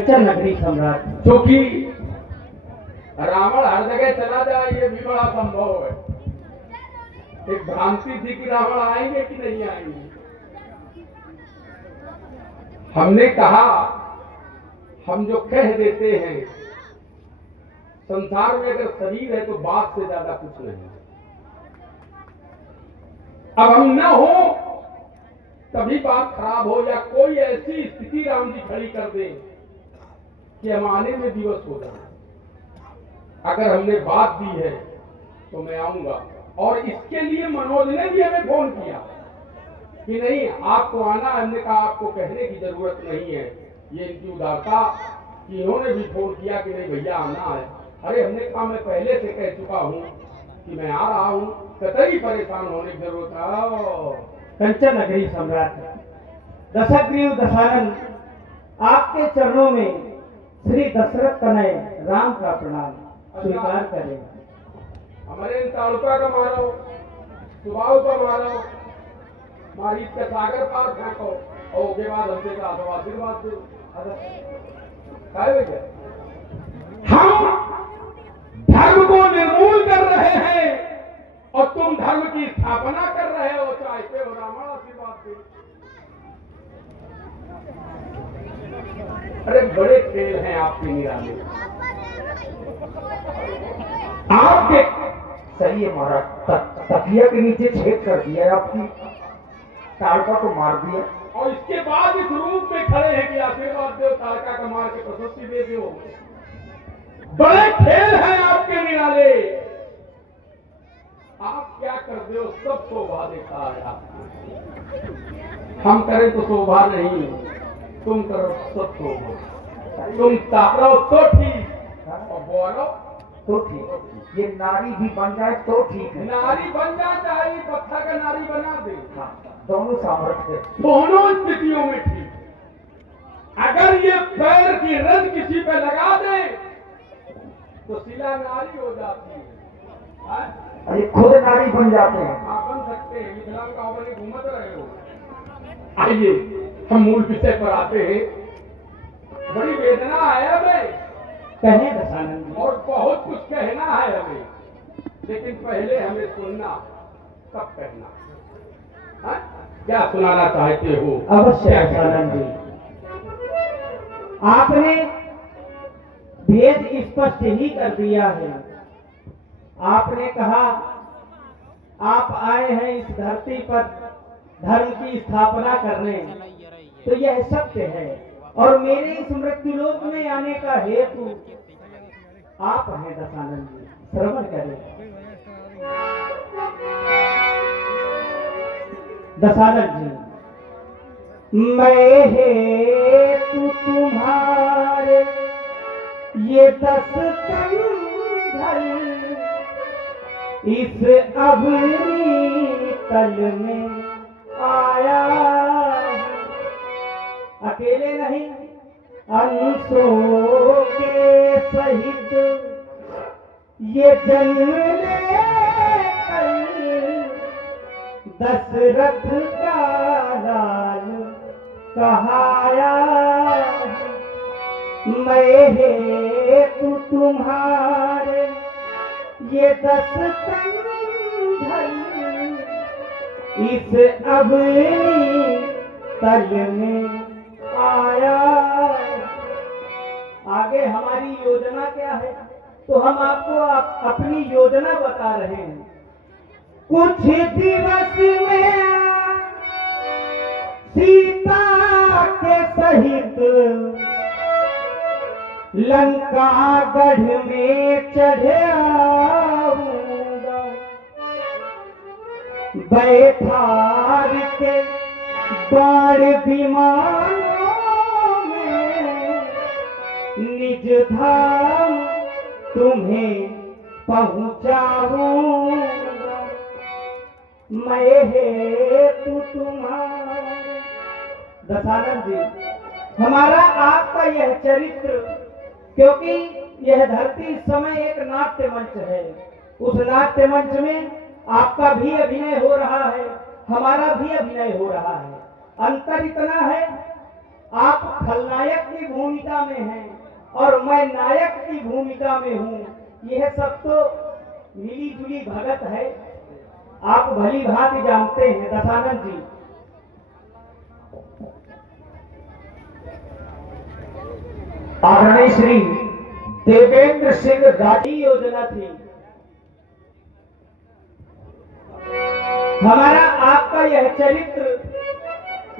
नगरी सम्राट। क्योंकि रावण हर जगह चला जाए ये भी बड़ा संभव है। एक भ्रांति थी कि रावण आएंगे कि नहीं आएंगे। हमने कहा हम जो कह देते हैं संसार में अगर शरीर है तो बात से ज्यादा कुछ नहीं। अब हम न हो तभी बात खराब हो, या कोई ऐसी स्थिति राम जी खड़ी कर दे कि हम आने में दिवस हो जाए। अगर हमने बात दी है तो मैं आऊंगा। और इसके लिए मनोज ने भी हमें फोन किया कि नहीं आपको आना। हमने कहा आपको कहने की जरूरत नहीं है। ये इनकी उदारता कि इन्होंने भी फोन किया कि नहीं भैया आना है। अरे हमने कहा मैं पहले से कह चुका हूं कि मैं आ रहा हूं, कतई परेशान होने की जरूरत है। कंचन नगरी सम्राट दशग्रीव दशानन, आपके चरणों में श्री दशरथ तनय राम का प्रणाम स्वीकार करें। हमारे इन तालुका का मारो, सुबाव का मारो, मारी का सागर पार फेंको और उसके बाद हमसे का आशीर्वाद दो। हम धर्म को निर्मूल कर रहे हैं और तुम धर्म की स्थापना कर रहे हो, चाहते हो रावण आशीर्वाद दे। अरे बड़े खेल हैं आपके निराले। आपके सही है महाराज। तकिया के नीचे छेद कर दिया है, आपकी ताड़का को मार दिया। और इसके बाद इस रूप में खड़े हैं कि आशीर्वाद दो, ताड़का का मार के प्रशस्ति दे दो। बड़े खेल हैं आपके निराले। आप क्या कर दो सब शोभा देता है आपको। हम करें तो शोभा नहीं, तुम करो सब शोभा। तुम तारो तो ठीक और बोलो तो ठीक। ये नारी भी बन जाए तो ठीक है। नारी बन जाए, चाहे पत्थर का नारी बना दे। हाँ, दोनों सामर्थ्य, दोनों स्थितियों में ठीक। अगर ये पैर की रंग किसी पे लगा दे तो शिला नारी हो जाती है। ये खुद नारी बन जाते हैं। आप बन सकते हैं। मिथिलान का बने घूमत रहे हो। आइए हम मूल विषय पर आते हैं। बड़ी वेदना है हमें, कहें दशानन। और बहुत कुछ कहना है हमें, लेकिन पहले हमें सुनना तब कहना। हाँ? क्या सुनाना चाहते हो? अवश्य दशानन जी। आपने भेद स्पष्ट ही कर दिया है। आपने कहा आप आए हैं इस धरती पर धर्म की स्थापना करने, तो यह सत्य है। और मेरे इस मृत्युलोक में आने का हेतु आप हैं दशानन जी। श्रवण करें दशानन जी। मैं हेतु तुम्हारे ये 10 कंधर इस अभरी तल में आया। अकेले नहीं, अंशों के सहित ये जन्म लेकर दशरथ का लाल कहाया। मैं हेतु तुम्हारे ये 10 कंधर इस अबनी तल में आया। आगे हमारी योजना क्या है, तो हम आपको अपनी योजना बता रहे हैं। कुछ दिवस में सीता के सहित लंका गढ़ में चढ़ आऊंगा। बैठार के बाण विमानों में निज धाम तुम्हें पहुंचाऊंगा। मैं हेतु तुम्हारे। दशानन जी, हमारा आपका यह चरित्र, क्योंकि यह धरती इस समय एक नाट्य मंच है, उस नाट्य मंच में आपका भी अभिनय हो रहा है, हमारा भी अभिनय हो रहा है। अंतर इतना है आप खलनायक की भूमिका में हैं और मैं नायक की भूमिका में हूँ। यह सब तो मिली जुली भगत है, आप भली भांति जानते हैं दशानंद जी। आदरणीय श्री देवेंद्र सिंह राठी योजना थी। हमारा आपका यह चरित्र,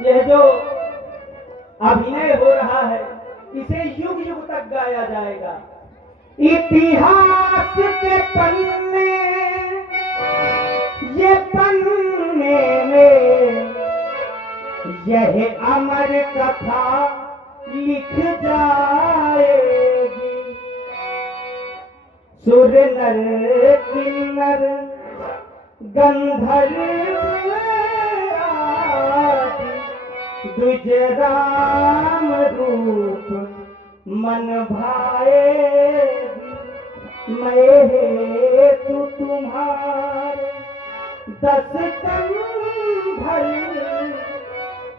यह जो अभिनय हो रहा है, इसे युग युग तक गाया जाएगा। इतिहास के पन्ने, ये पन्ने में यह अमर कथा लिख जाएगी। सुर नर किन्नर गंधर्व आदि द्विज राम रूप मन भाएगी। मैं हेतु तुम्हारे 10 कंधर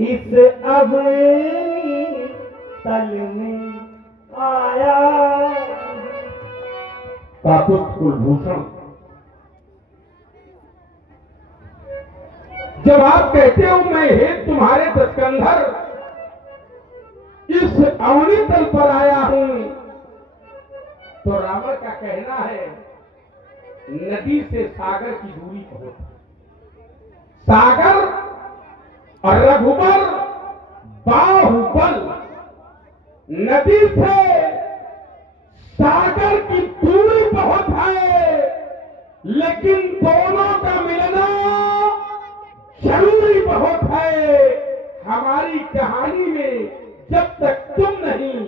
इस अवनी तल में आया। काकुत कुलभूषण, जब आप कहते हो मैं हे तुम्हारे 10 कंधर इस अवनी तल पर आया हूं, तो रावण का कहना है नदी से सागर की दूरी बहुत है। सागर और रघुबर बाहुबल, नदी से सागर की दूरी बहुत है, लेकिन दोनों का मिलना जरूरी बहुत है। हमारी कहानी में जब तक तुम नहीं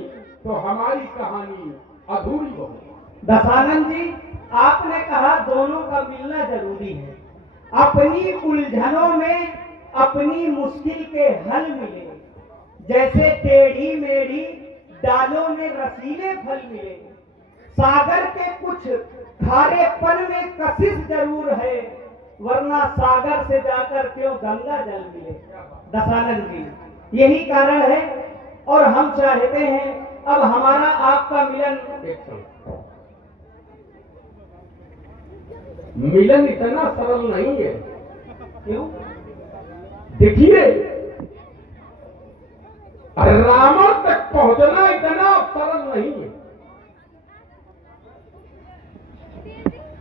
तो हमारी कहानी अधूरी होगी। दशानंद जी, आपने कहा दोनों का मिलना जरूरी है। अपनी उलझनों में अपनी मुश्किल के हल मिले, जैसे टेढ़ी मेढ़ी डालों में रसीले फल मिले। सागर के कुछ खारेपन में कशिश जरूर है, वरना सागर से जाकर क्यों गंगा जल मिले। दशानंद जी, यही कारण है और हम चाहते हैं अब हमारा आपका मिलन इतना सरल नहीं है। क्यों? देखिए, रावण तक पहुंचना इतना सरल नहीं है।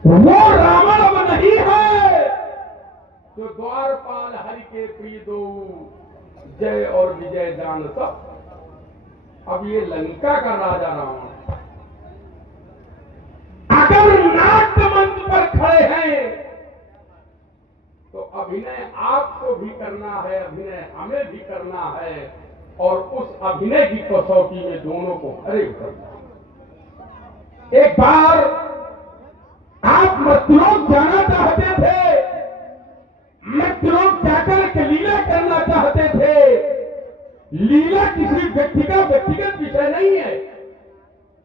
वो रावण अब नहीं है जो द्वारपाल हरि के प्रिय दो जय और विजय जान सब। अब ये लंका का राजा रावण अगर नाट्य मंच पर खड़े हैं तो अभिनय आपको भी करना है, अभिनय हमें भी करना है, और उस अभिनय की कसौटी में दोनों को खड़े उतरना। एक बार आप मृत्युलोक जाना चाहते थे, मृत्युलोक जाकर के लीला करना चाहते थे। लीला किसी व्यक्ति का व्यक्तिगत विषय नहीं है।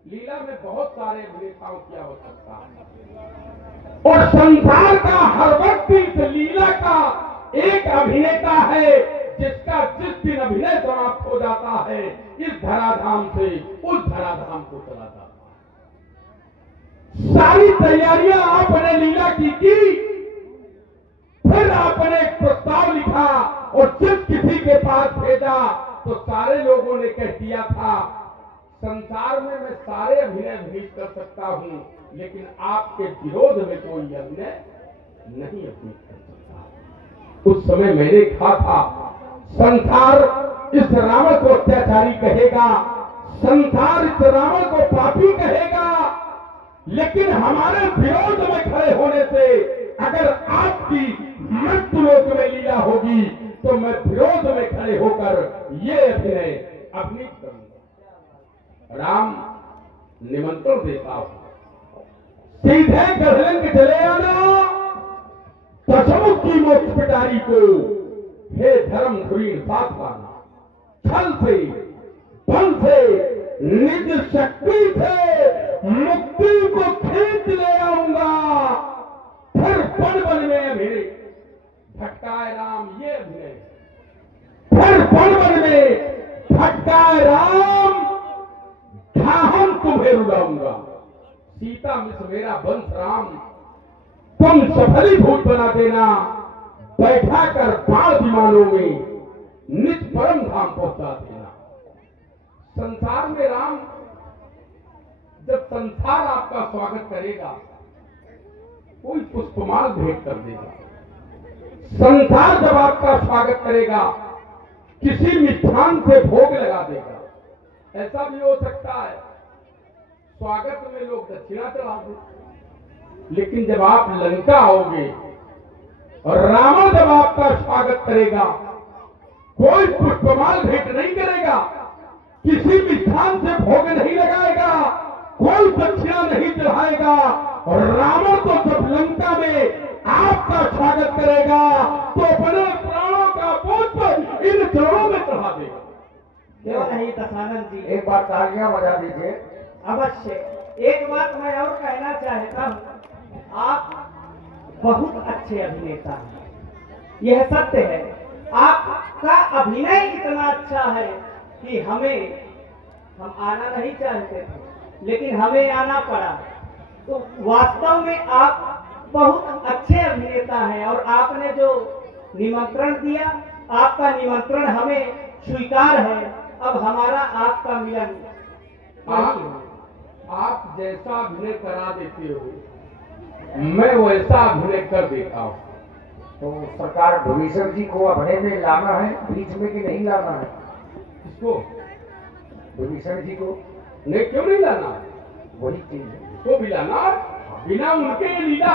लीला में बहुत सारे अभिनेताओं की आवश्यकता है और संसार का हर व्यक्ति इस लीला का एक अभिनेता है, जिसका जिस दिन अभिनय समाप्त हो जाता है, इस धराधाम से उस धराधाम को चला जाता है। सारी तैयारियां आपने लीला की, फिर आपने एक प्रस्ताव लिखा और जिस किसी के पास भेजा तो सारे लोगों ने कह दिया था संसार में मैं सारे अभिनय अभिनीत कर सकता हूं, लेकिन आपके विरोध में कोई अभिनय नहीं अभिनीत कर सकता। उस समय मैंने कहा था संसार इस रावण को अत्याचारी कहेगा, संसार इस रावण को पापी कहेगा, लेकिन हमारे विरोध में खड़े होने से अगर आपकी मृत्युलोक में लीला होगी तो मैं विरोध में खड़े होकर ये अभिनय अभिनीत करूंगा। राम निमंत्रण देता हूं, सीधे गढ़लंक चले आना, दशमुख की मोक्ष पिटारी को हे धर्म धुरीण साथ लाना। छल से बल से निज शक्ति से मुक्ति को खींच ले आऊंगा, फिर बन बन में अभिनय भटकाए राम ये अभिनय, फिर बन बन में झटका राम ढाहन तुम्हें रुलाऊंगा। सीता मिस मेरा वंश राम तुम सफलीभूत बना देना। बैठा कर बाण विमानों में निज परम धाम पहुंचा देना। संसार में राम जब संसार आपका स्वागत करेगा कोई पुष्पमाल भेंट कर देगा। संसार जब आपका स्वागत करेगा किसी मिष्ठान से भोग लगा देगा। ऐसा भी हो सकता है स्वागत में लोग दक्षिणा चढ़ा दें, लेकिन जब आप लंका आओगे और रावण जब आपका स्वागत करेगा कोई पुष्पमाल भेंट नहीं करेगा, किसी मिष्ठान से भोग नहीं लगाएगा, कोई दक्षिणा नहीं चढ़ाएगा। और रावण तो जब लंका में आपका स्वागत करेगा तो अपने प्राणों का पुष्प इन चरणों में चढ़ा देगा। क्यों नहीं दशानन जी? एक बार तालियां बजा दीजिए। अवश्य। एक बात मैं और कहना चाहता हूँ, आप बहुत अच्छे अभिनेता हैं, यह सत्य है। आपका अभिनय इतना अच्छा है कि हम आना नहीं चाहते थे लेकिन हमें आना पड़ा। तो वास्तव में आप बहुत अच्छे अभिनेता हैं और आपने जो निमंत्रण दिया, आपका निमंत्रण हमें स्वीकार है। अब हमारा आपका मिलन आप जैसा अभिनय करा देते हो मैं वैसा अभिनय कर देता हूँ। तो सरकार भुवनेश्वर जी को अभिनय में लाना है बीच में कि नहीं लाना है? किसको? भुवनेश्वर जी को नहीं, क्यों नहीं लाना? वही चीज है। तो भी लाना। बिना उनके लीला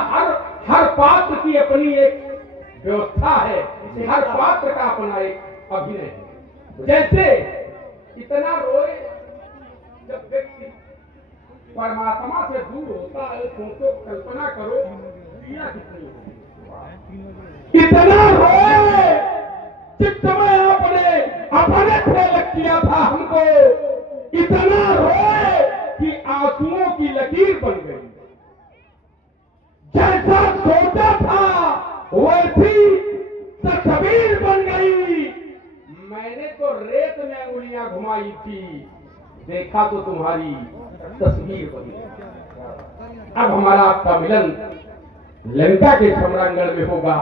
हर पात्र की अपनी एक व्यवस्था है, हर पात्र का अपना एक अभिनय है। जैसे इतना रोए जब व्यक्ति परमात्मा से दूर होता है, सोचो कल्पना करो पीड़ा कितनी होगी। इतना रोए जिस समय आपने अपने फेलक किया था हमको, इतना रोए कि आंसुओं की लकीर बन गई। जैसा सोचा था वैसी तस्वीर बन गई। मैंने तो रेत में अंगुलियां घुमाई थी, देखा तो तुम्हारी तस्वीर बन गई। अब हमारा आपका मिलन लंका के सम्रांगण में होगा,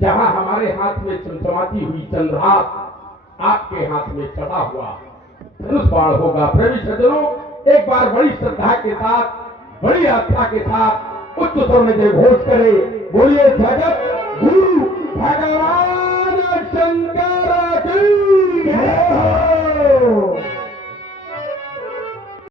जहां हमारे हाथ में चमचमाती हुई चंद्रहास आपके हाथ में चढ़ा हुआ धनुष बाण होगा। प्रेमी सज्जनों, एक बार बड़ी श्रद्धा के साथ, बड़ी आस्था के साथ उच्च स्वर में जय घोष करे, बोलिए जगत गुरु भगवान शंकर की जय हो।